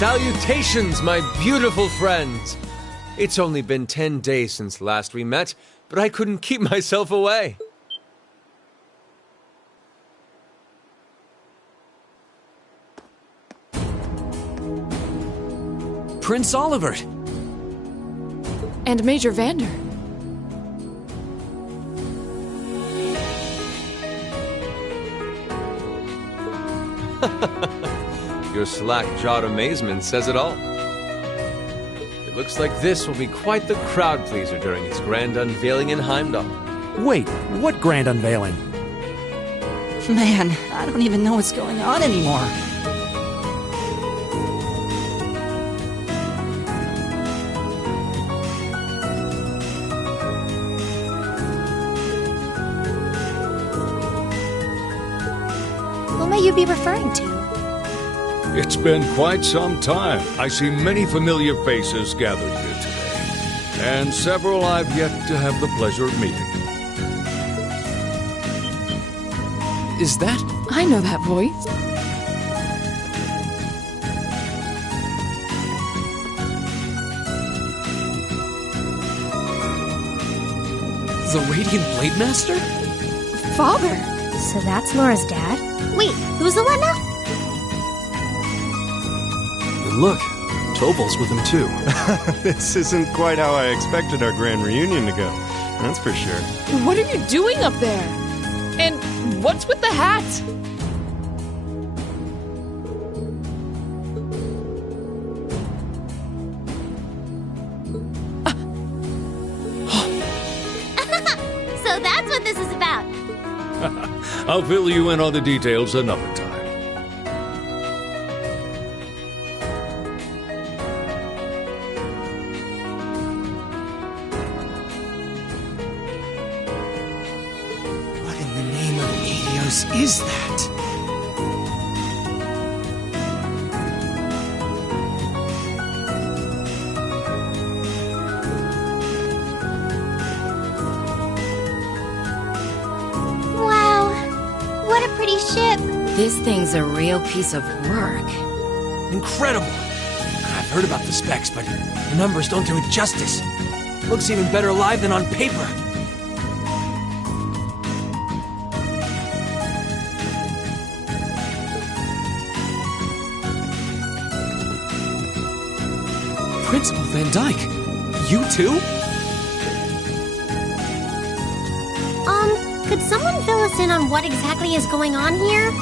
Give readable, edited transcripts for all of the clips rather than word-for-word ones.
Salutations, my beautiful friends! It's only been 10 days since last we met, but I couldn't keep myself away. Prince Oliver! And Major Vander. Your slack-jawed amazement says it all. It looks like this will be quite the crowd-pleaser during his grand unveiling in Heimdall. Wait, what grand unveiling? Man, I don't even know what's going on anymore. Who may you be referring to? It's been quite some time. I see many familiar faces gathered here today, and several I've yet to have the pleasure of meeting. Is that... I know that voice. the Radiant Blade Master? Father! So that's Laura's dad? Wait, who's the one now? And look, Tobal's with him too. This isn't quite how I expected our grand reunion to go, that's for sure. What are you doing up there? And what's with the hat? So that's what this is about. I'll fill you in on the details another time. What in the name of Adios is that? Wow, what a pretty ship. This thing's a real piece of work. Incredible! I've heard about the specs, but the numbers don't do it justice. Looks even better live than on paper. Principal Van Dyke, you too? Could someone fill us in on what exactly is going on here?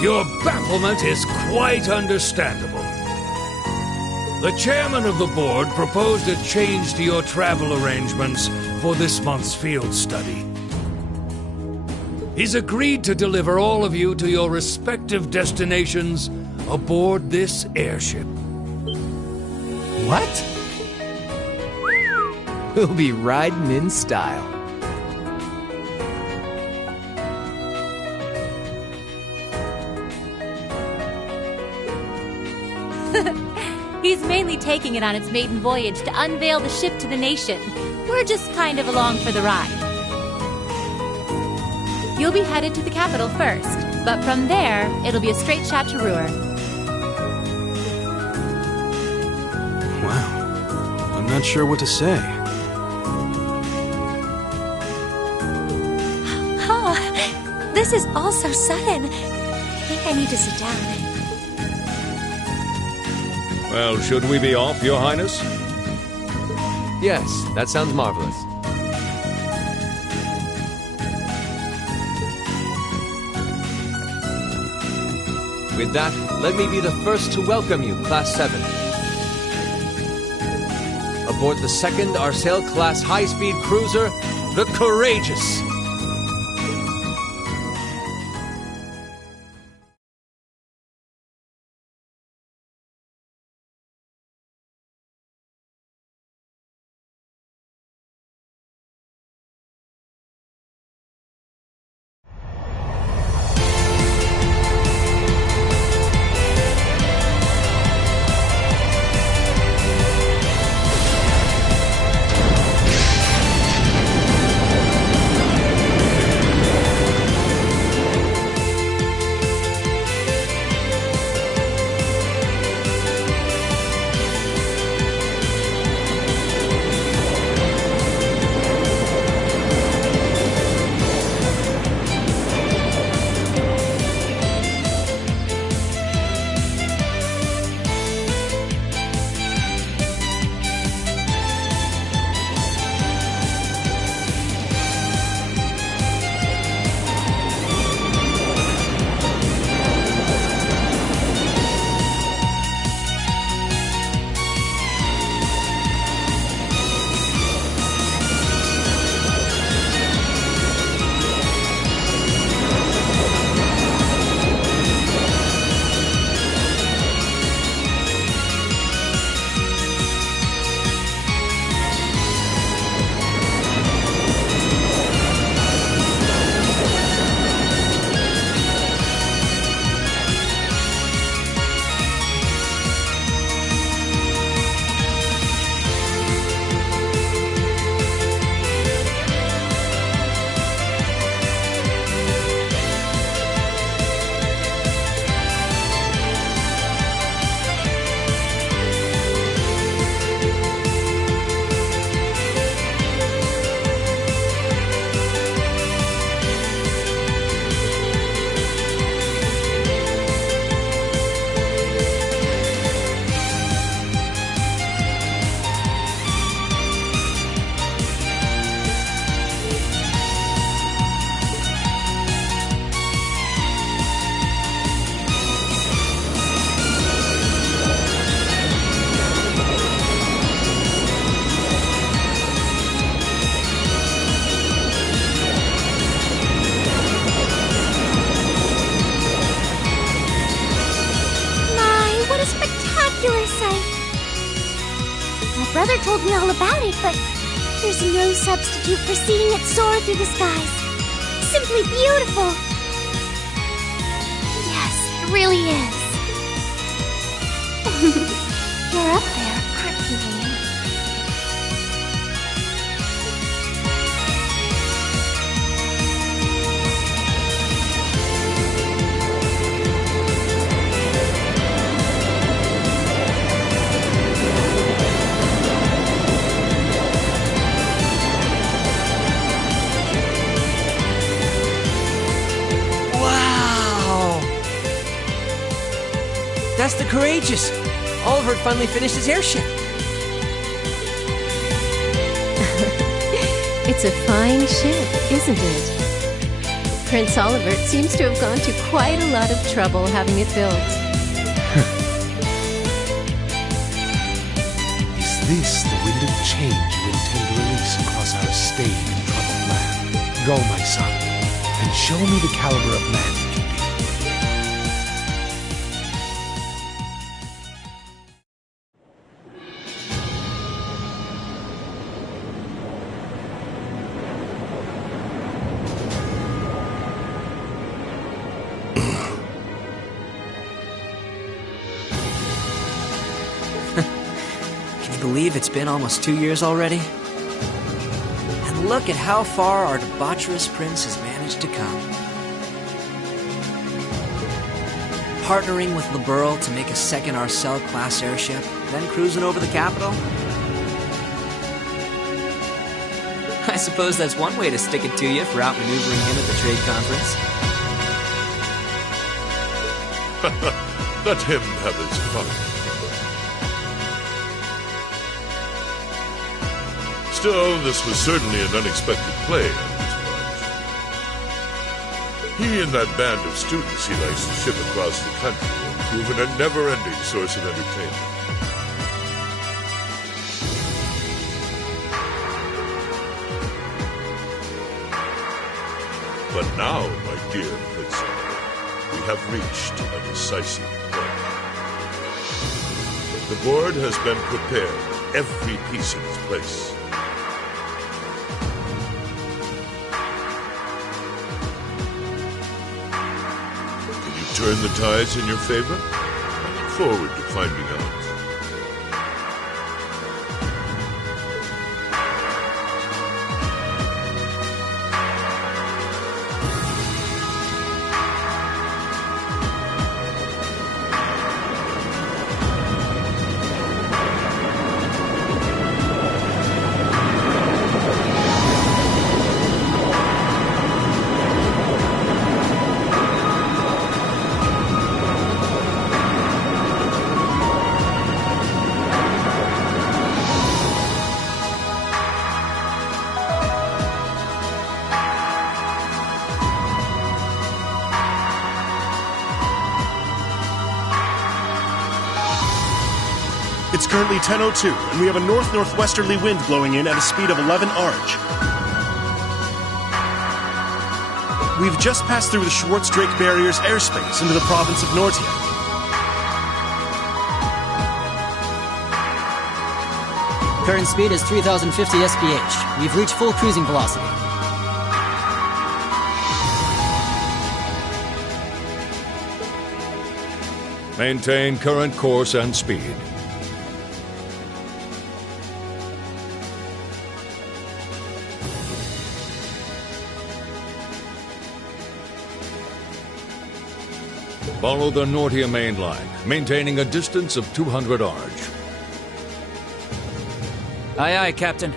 Your bafflement is quite understandable. The chairman of the board proposed a change to your travel arrangements for this month's field study. He's agreed to deliver all of you to your respective destinations aboard this airship. What? We'll be riding in style. He's mainly taking it on its maiden voyage to unveil the ship to the nation. We're just kind of along for the ride. You'll be headed to the capital first, but from there, it'll be a straight shot to Ruhr. Wow. I'm not sure what to say. Huh. This is all so sudden. I think I need to sit down. Well, should we be off, Your Highness? Yes, that sounds marvelous. With that, let me be the first to welcome you, Class 7. Aboard the second Arsail-class high-speed cruiser, the Courageous. brother told me all about it, but there's no substitute for seeing it soar through the skies. Simply beautiful. Yes, it really is. You're up there, aren't you, Liam? That's the Courageous! Oliver had finally finished his airship! It's a fine ship, isn't it? Prince Oliver seems to have gone to quite a lot of trouble having it built. Is this the wind of change you intend to release across our stained and troubled land? Go, my son, and show me the caliber of man you can be. Believe it's been almost 2 years already? And look at how far our debaucherous prince has managed to come. Partnering with LeBurl to make a second Arcel-class airship, then cruising over the capital? I suppose that's one way to stick it to you for outmaneuvering him at the trade conference. Let him have his fun. Still, this was certainly an unexpected play on his part. He and that band of students he likes to ship across the country have proven a never-ending source of entertainment. But now, my dear Princess, we have reached a decisive point. The board has been prepared, every piece in its place. Turn the tides in your favor? I look forward to finding out. It's currently 10:02, and we have a north-northwesterly wind blowing in at a speed of 11 Arch. We've just passed through the Schwartz-Drake Barrier's airspace into the province of Nortia. Current speed is 3,050 SPH. We've reached full cruising velocity. Maintain current course and speed. Follow the Nortia main line, maintaining a distance of 200 Arch. Aye, aye, Captain.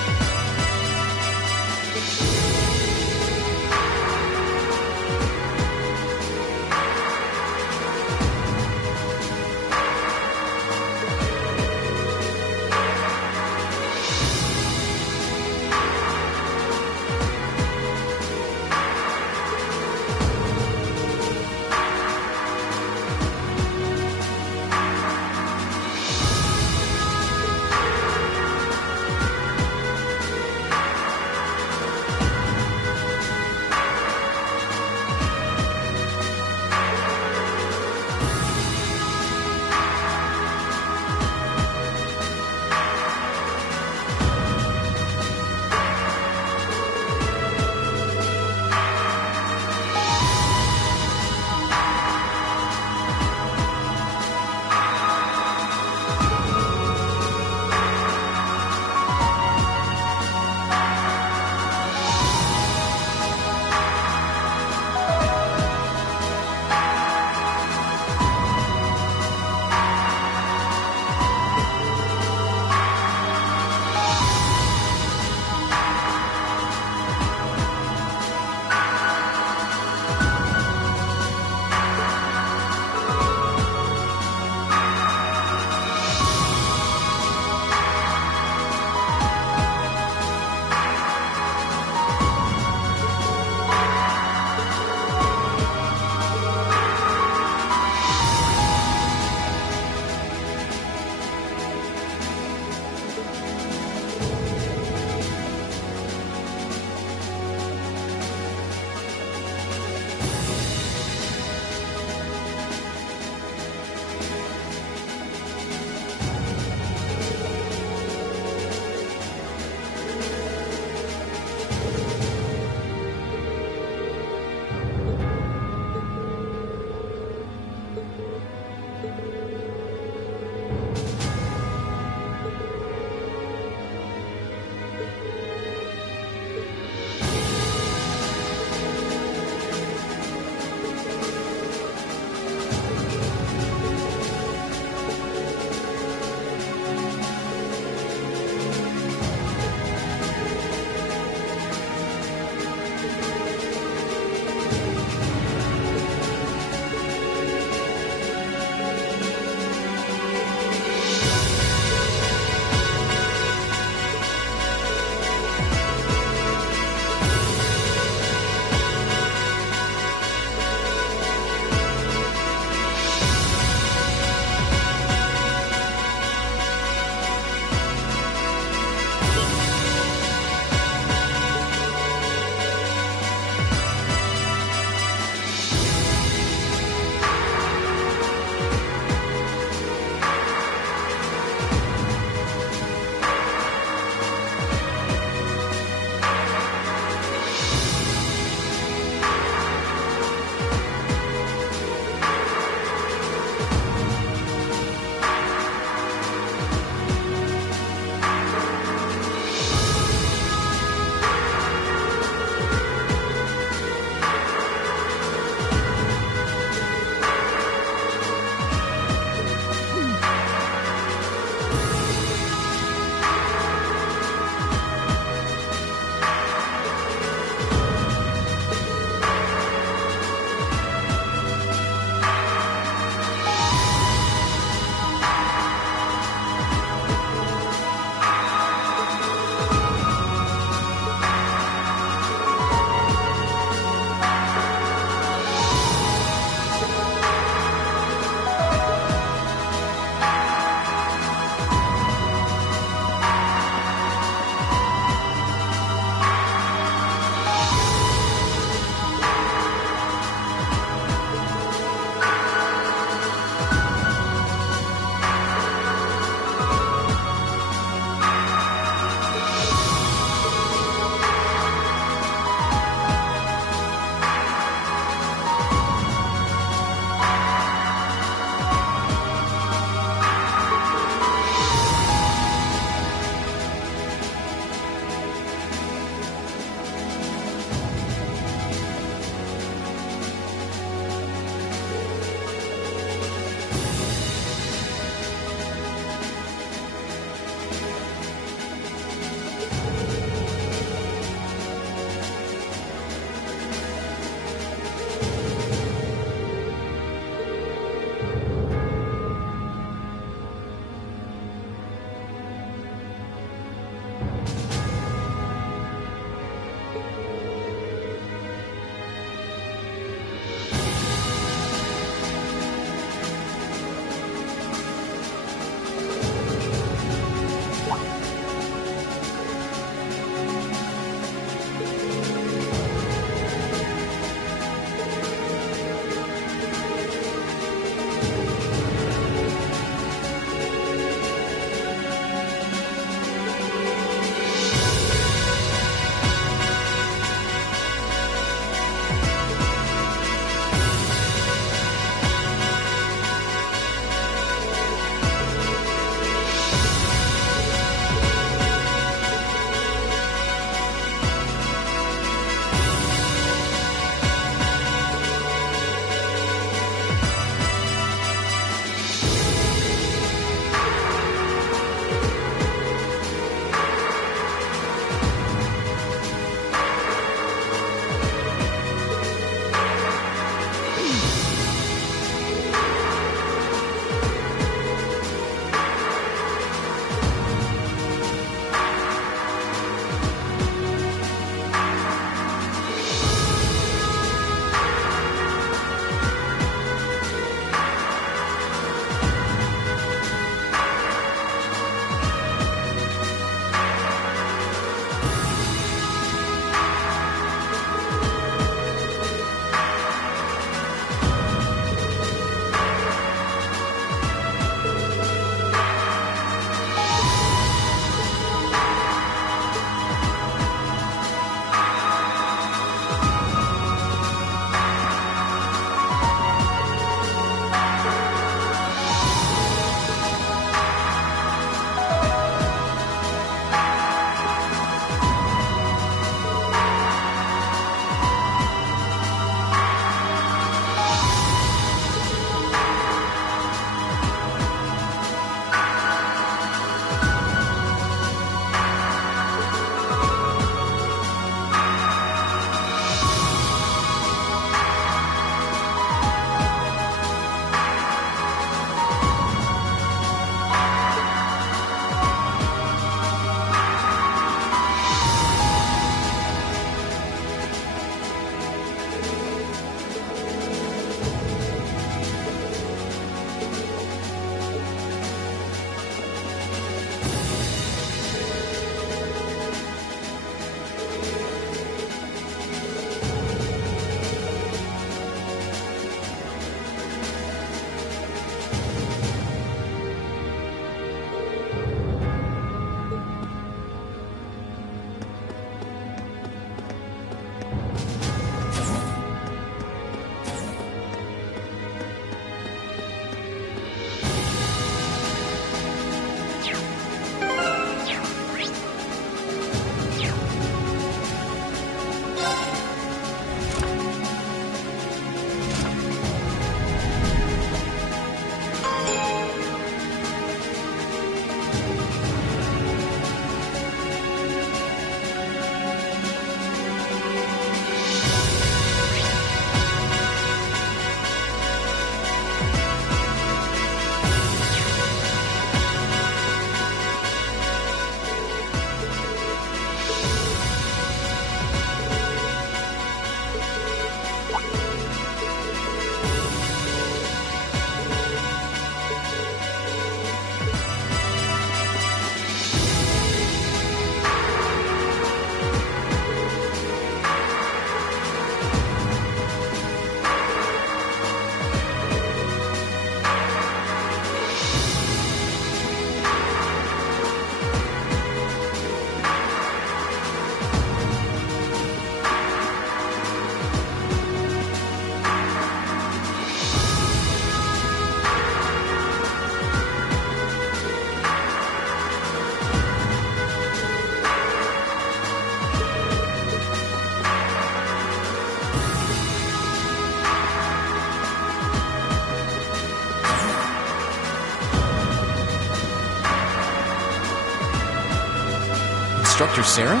Instructor Sarah?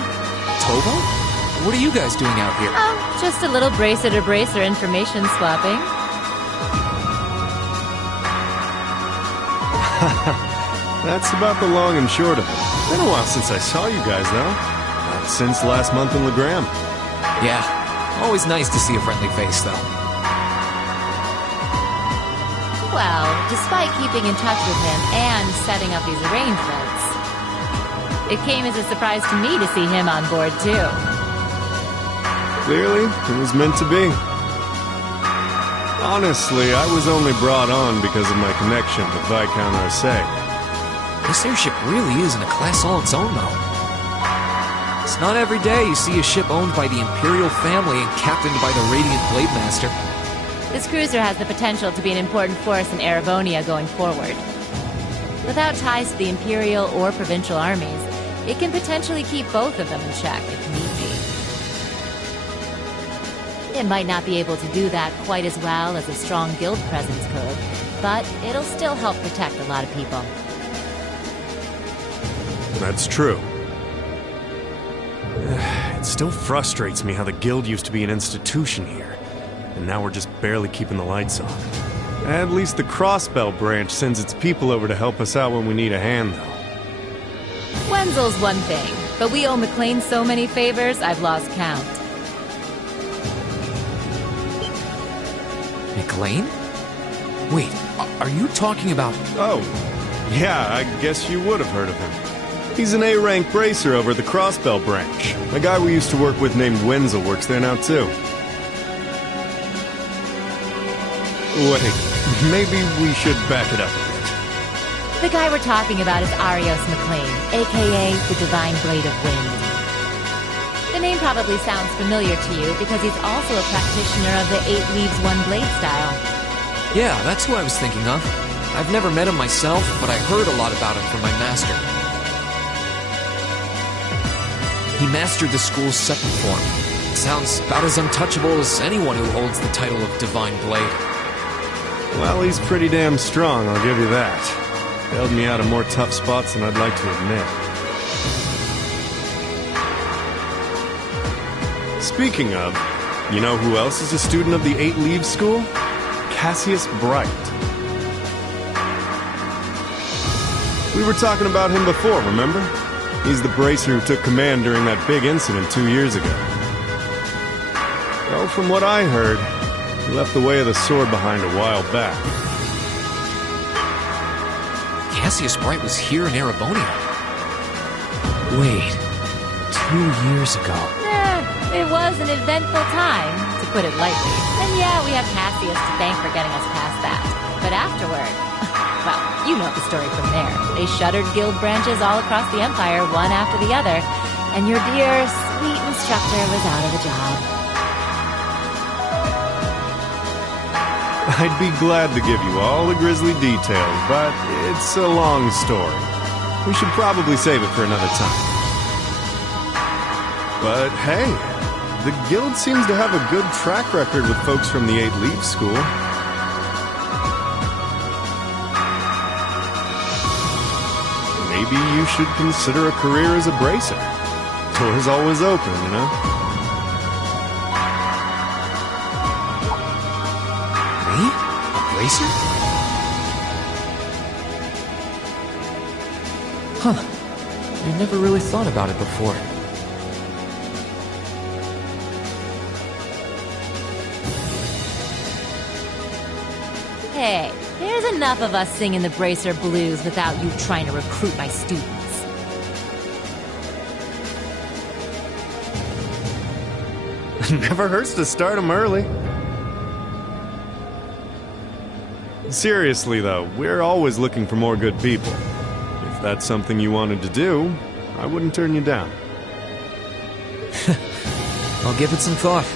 Tobo? What are you guys doing out here? Oh, just a little bracer-to-bracer information swapping. That's about the long and short of it. Been a while since I saw you guys, though. Not since last month in Legram. Yeah, always nice to see a friendly face, though. Well, despite keeping in touch with him and setting up these arrangements, it came as a surprise to me to see him on board, too. Clearly, it was meant to be. Honestly, I was only brought on because of my connection with Viscount Arcee. This airship really is in a class all its own, though. It's not every day you see a ship owned by the Imperial family and captained by the Radiant Blade Master. This cruiser has the potential to be an important force in Erebonia going forward. Without ties to the Imperial or Provincial armies, it can potentially keep both of them in check if need be. It might not be able to do that quite as well as a strong guild presence could, but it'll still help protect a lot of people. That's true. It still frustrates me how the guild used to be an institution here, and now we're just barely keeping the lights on. At least the Crossbell branch sends its people over to help us out when we need a hand, though. Wenzel's one thing, but we owe McLean so many favors, I've lost count. McLean? Wait, are you talking about... Oh, yeah, I guess you would have heard of him. He's an A-rank bracer over at the Crossbell branch. A guy we used to work with named Wenzel works there now, too. Wait, maybe we should back it up a bit. The guy we're talking about is Arios McLean, aka the Divine Blade of Wind. The name probably sounds familiar to you because he's also a practitioner of the 8 Leaves 1 Blade style. Yeah, that's who I was thinking of. I've never met him myself, but I heard a lot about him from my master. He mastered the school's second form. Sounds about as untouchable as anyone who holds the title of Divine Blade. Well, he's pretty damn strong, I'll give you that. Bailed me out of more tough spots than I'd like to admit. Speaking of, you know who else is a student of the 8 Leaves School? Cassius Bright. We were talking about him before, remember? He's the bracer who took command during that big incident 2 years ago. Well, from what I heard, he left the way of the sword behind a while back. Cassius Bright was here in Erebonia. Wait, 2 years ago. It was an eventful time, to put it lightly. And yeah, we have Cassius to thank for getting us past that. But afterward, well, you know the story from there. They shuttered guild branches all across the Empire, one after the other, and your dear, sweet instructor was out of a job. I'd be glad to give you all the grisly details, but it's a long story. We should probably save it for another time. But hey, the guild seems to have a good track record with folks from the 8 Leaves School. Maybe you should consider a career as a bracer. Door's always open, you know? Me? A bracer? Huh. I never really thought about it before. Hey, there's enough of us singing the bracer blues without you trying to recruit my students. Never hurts to start them early. Seriously, though, we're always looking for more good people. If that's something you wanted to do, I wouldn't turn you down. I'll give it some thought.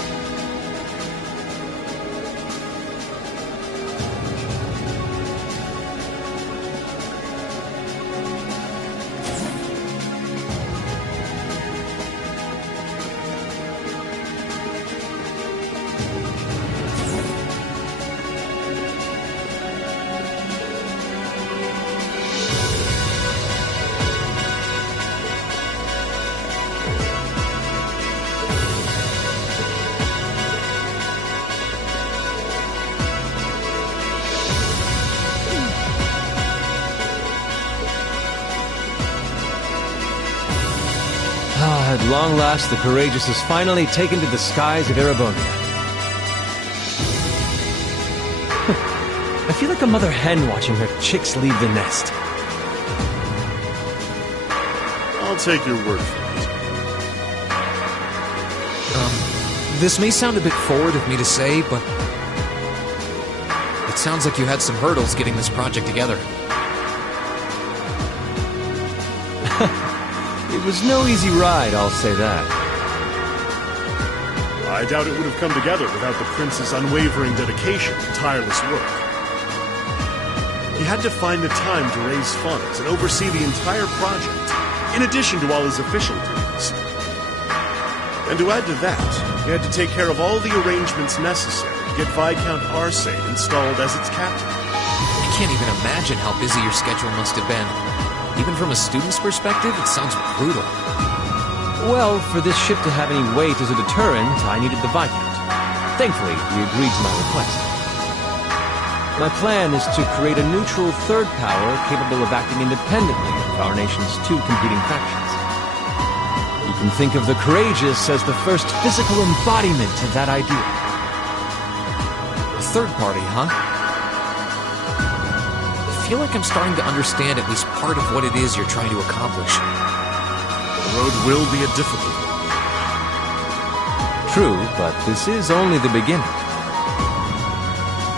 At long last, the Courageous has finally taken to the skies of Erebonia. I feel like a mother hen watching her chicks leave the nest. I'll take your word for it. This may sound a bit forward of me to say, but it sounds like you had some hurdles getting this project together. It was no easy ride, I'll say that. I doubt it would have come together without the prince's unwavering dedication and tireless work. He had to find the time to raise funds and oversee the entire project, in addition to all his official duties. And to add to that, he had to take care of all the arrangements necessary to get Viscount Arsene installed as its captain. I can't even imagine how busy your schedule must have been. Even from a student's perspective, it sounds brutal. Well, for this ship to have any weight as a deterrent, I needed the Viscount. Thankfully, he agreed to my request. My plan is to create a neutral third power capable of acting independently of our nation's two competing factions. You can think of the Courageous as the first physical embodiment of that idea. A third party, huh? I feel like I'm starting to understand at least part of what it is you're trying to accomplish. The road will be a difficult one. True, but this is only the beginning.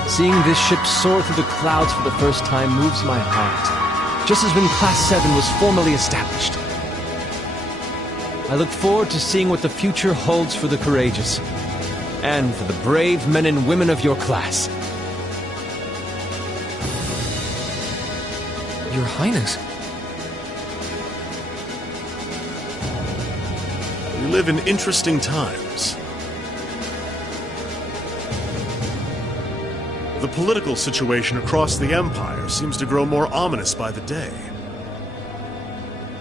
Seeing this ship soar through the clouds for the first time moves my heart, just as when Class 7 was formally established. I look forward to seeing what the future holds for the Courageous, and for the brave men and women of your class. Your Highness. We live in interesting times. The political situation across the Empire seems to grow more ominous by the day.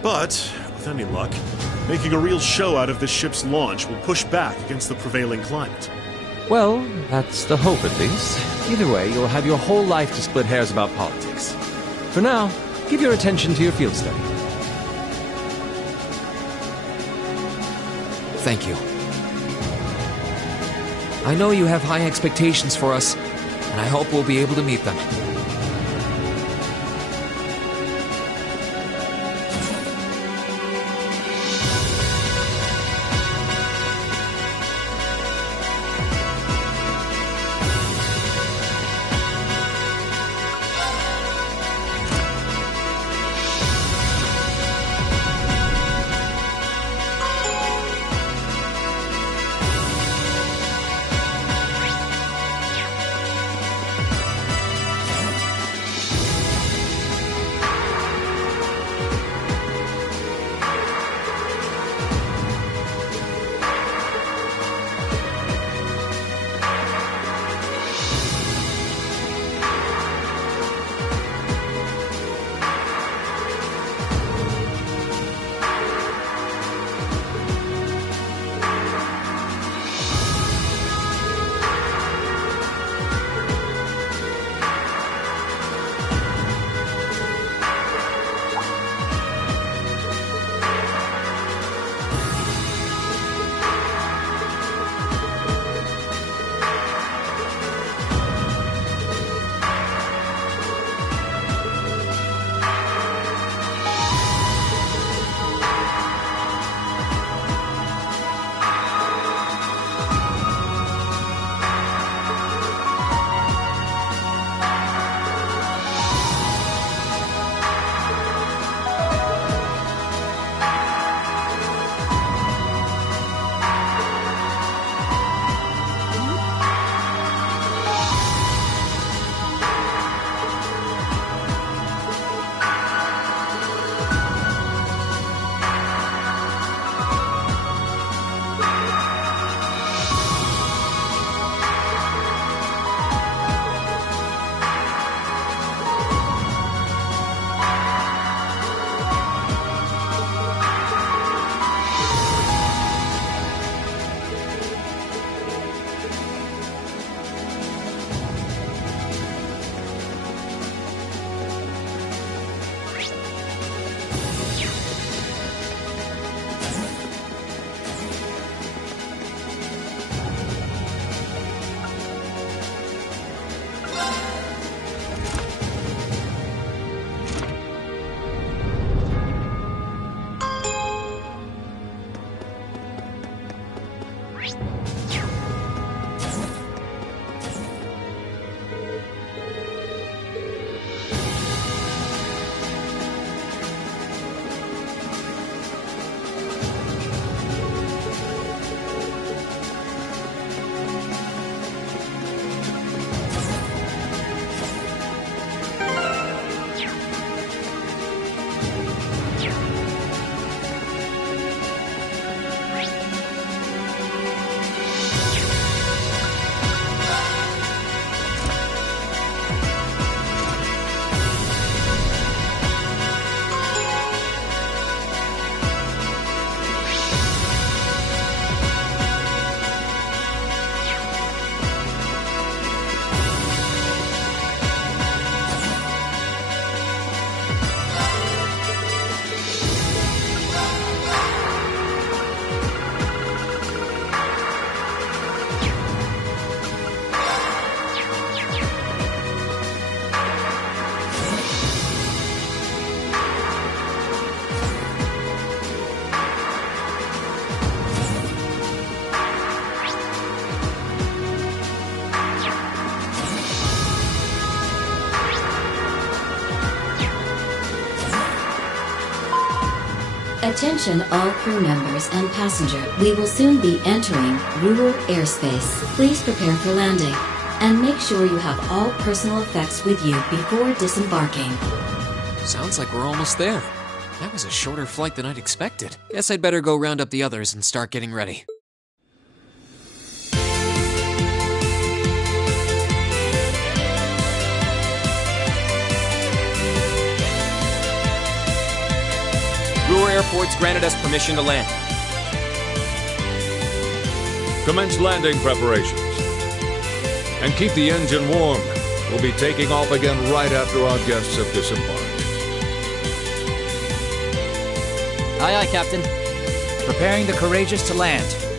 But, with any luck, making a real show out of this ship's launch will push back against the prevailing climate. Well, that's the hope at least. Either way, you'll have your whole life to split hairs about politics. For now, give your attention to your field study. Thank you. I know you have high expectations for us, and I hope we'll be able to meet them. Attention all crew members and passenger. We will soon be entering Ruhr airspace. Please prepare for landing. And make sure you have all personal effects with you before disembarking. Sounds like we're almost there. That was a shorter flight than I'd expected. Guess I'd better go round up the others and start getting ready. Ruhr Airport's granted us permission to land. Commence landing preparations. And keep the engine warm. We'll be taking off again right after our guests have disembarked. Aye, aye, Captain. Preparing the Courageous to land.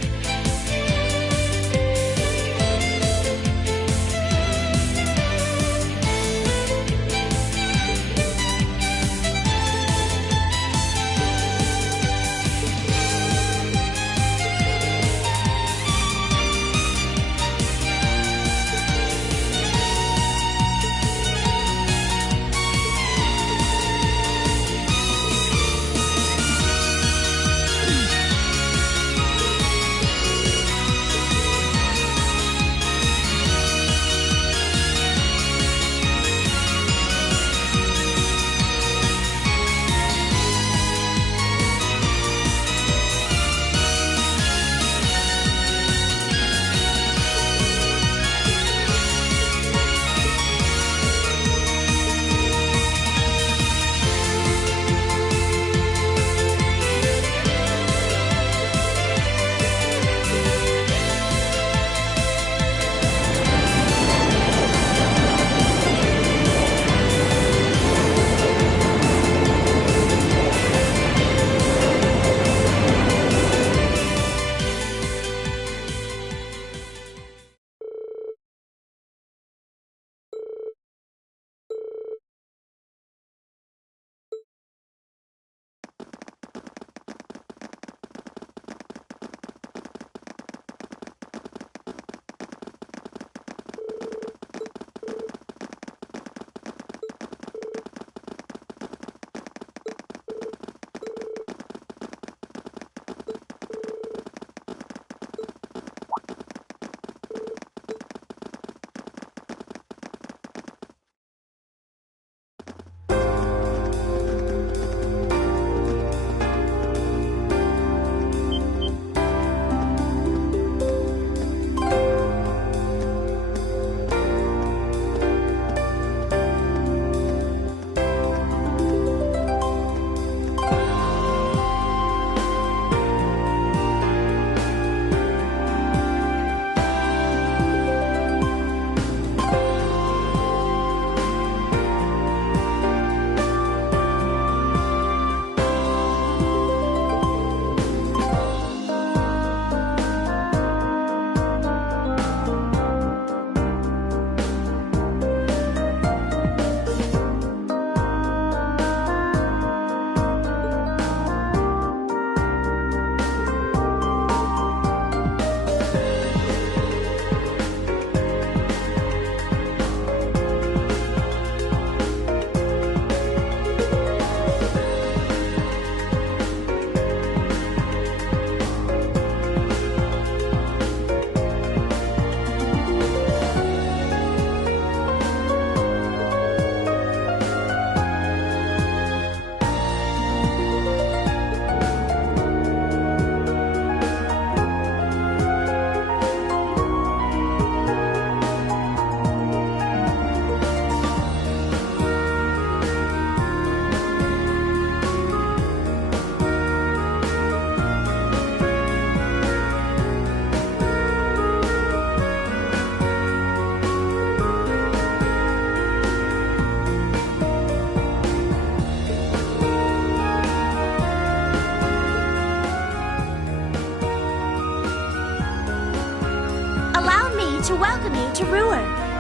to welcome you to Ruhr,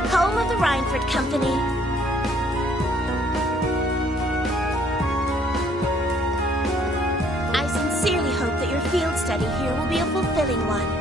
home of the Reinford Company. I sincerely hope that your field study here will be a fulfilling one.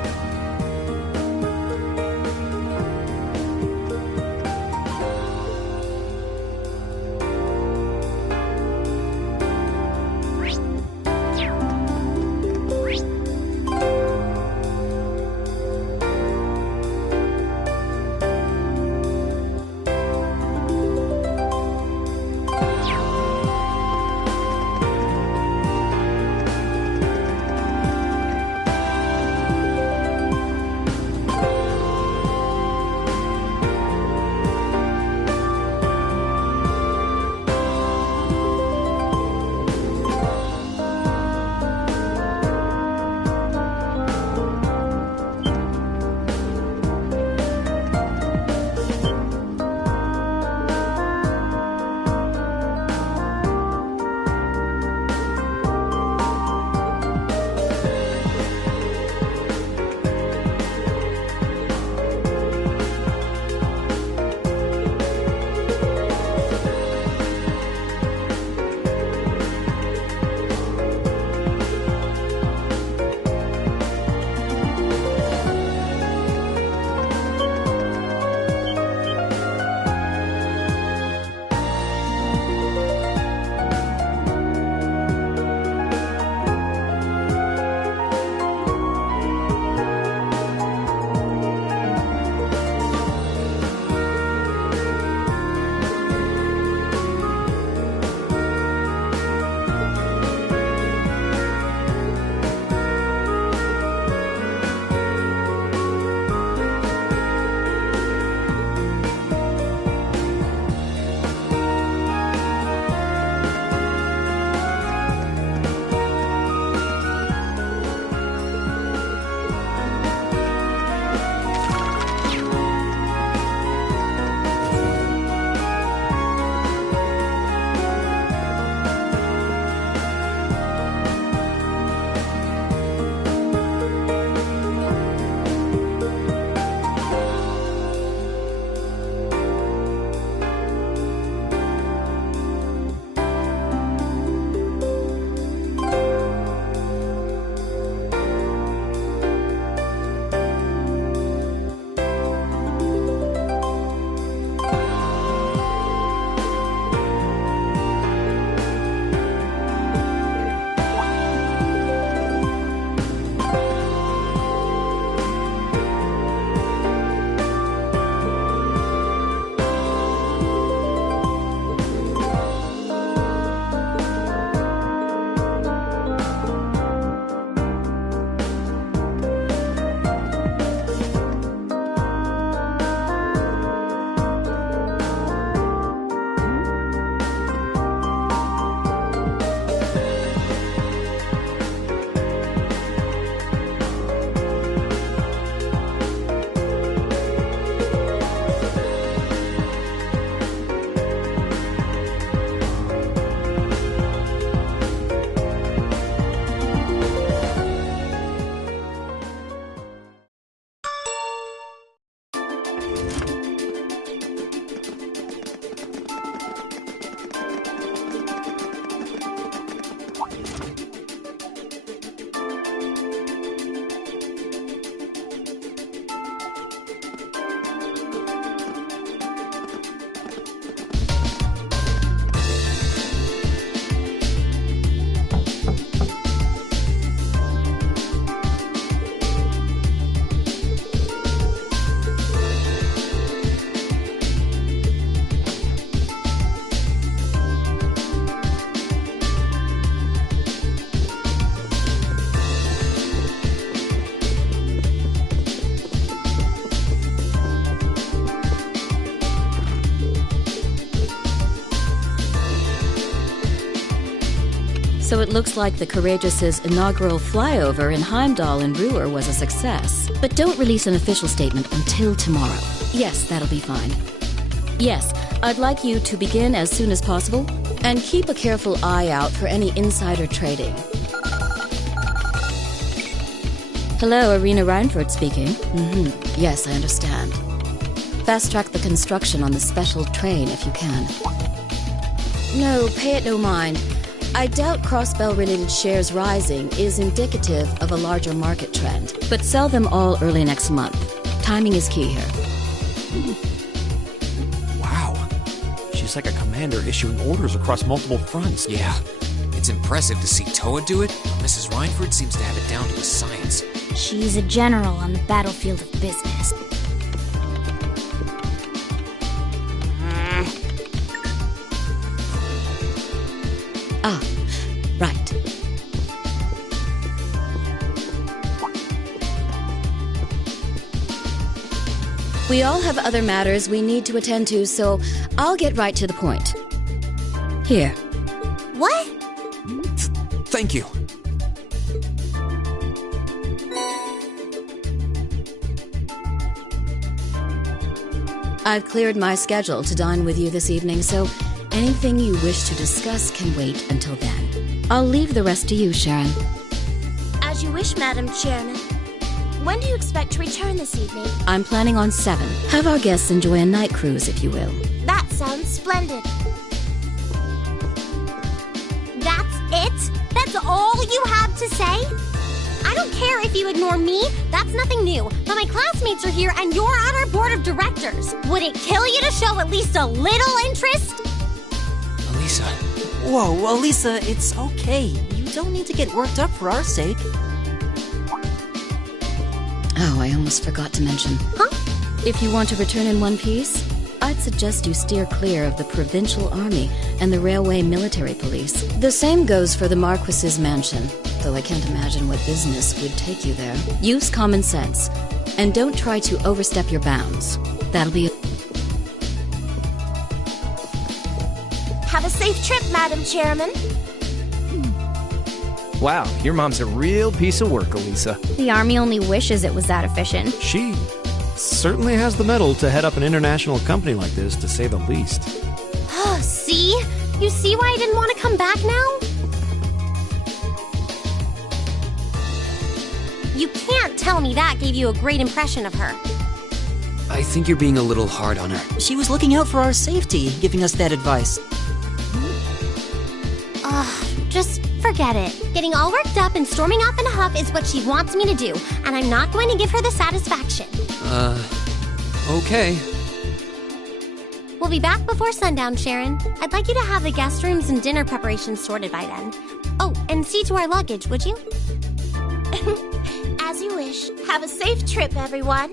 So it looks like the Courageous' inaugural flyover in Heimdall and Ruhr was a success. But don't release an official statement until tomorrow. Yes, that'll be fine. Yes, I'd like you to begin as soon as possible, and keep a careful eye out for any insider trading. Hello, Irina Reinford speaking. Yes, I understand. Fast-track the construction on the special train if you can. No, pay it no mind. I doubt Crossbell-related shares rising is indicative of a larger market trend, but sell them all early next month. Timing is key here. Wow. She's like a commander issuing orders across multiple fronts. Yeah. It's impressive to see Toa do it, but Mrs. Reinford seems to have it down to a science. She's a general on the battlefield of business. Ah, right. We all have other matters we need to attend to, so I'll get right to the point. Here. What? Thank you. I've cleared my schedule to dine with you this evening, so anything you wish to discuss can wait until then. I'll leave the rest to you, Sharon. As you wish, Madam Chairman. When do you expect to return this evening? I'm planning on 7. Have our guests enjoy a night cruise, if you will. That sounds splendid. That's it? That's all you have to say? I don't care if you ignore me, that's nothing new. But my classmates are here and you're on our board of directors. Would it kill you to show at least a little interest? Elisa. Whoa, Elisa, it's okay. You don't need to get worked up for our sake. Oh, I almost forgot to mention. Huh? If you want to return in one piece, I'd suggest you steer clear of the Provincial Army and the Railway Military Police. The same goes for the Marquis's mansion, though I can't imagine what business would take you there. Use common sense, and don't try to overstep your bounds. That'll be... Have a safe trip, Madam Chairman. Wow, your mom's a real piece of work, Elisa. The Army only wishes it was that efficient. She certainly has the mettle to head up an international company like this, to say the least. See? You see why I didn't want to come back now? You can't tell me that gave you a great impression of her. I think you're being a little hard on her. She was looking out for our safety, giving us that advice. Just forget it. Getting all worked up and storming off in a huff is what she wants me to do, and I'm not going to give her the satisfaction. Okay. We'll be back before sundown, Sharon. I'd like you to have the guest rooms and dinner preparations sorted by then. Oh, and see to our luggage, would you? As you wish. Have a safe trip, everyone.